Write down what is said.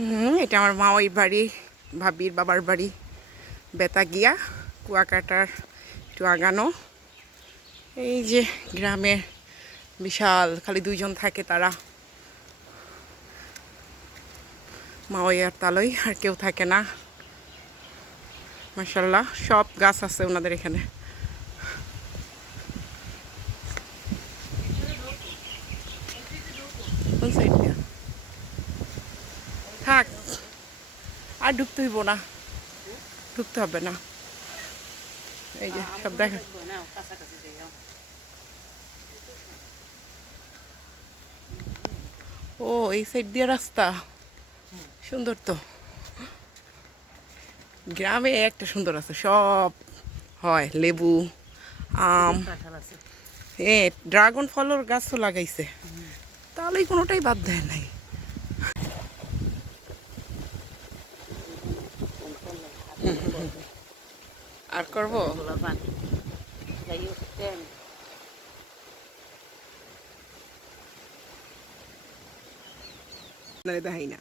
এটা আমার মামার বাড়ি, ভাবির বাবার বাড়ি বেতাগিয়া, কুয়াকাটার একটু আগানো। এই যে গ্রামে বিশাল, খালি দুইজন থাকে তারা, মাওই আর তালই, আর কেউ থাকে না। মাশাআল্লাহ সব গাছ আছে ওনাদের এখানে। কোন সাইড দিয়া? থাক, আর ঢুকতে হইব না, ঢুকতে হবে না। এই যে সব দেখা। ও এই সাইড দিয়ে রাস্তা, সুন্দর তো। গ্রামে একটা সুন্দর আছে, সব হয়, লেবু, আম, ড্রাগন ফলের গাছও লাগাইছে, তাহলেই কোনোটাই বাদ দেয় নাই। আর করবো দেখাই না।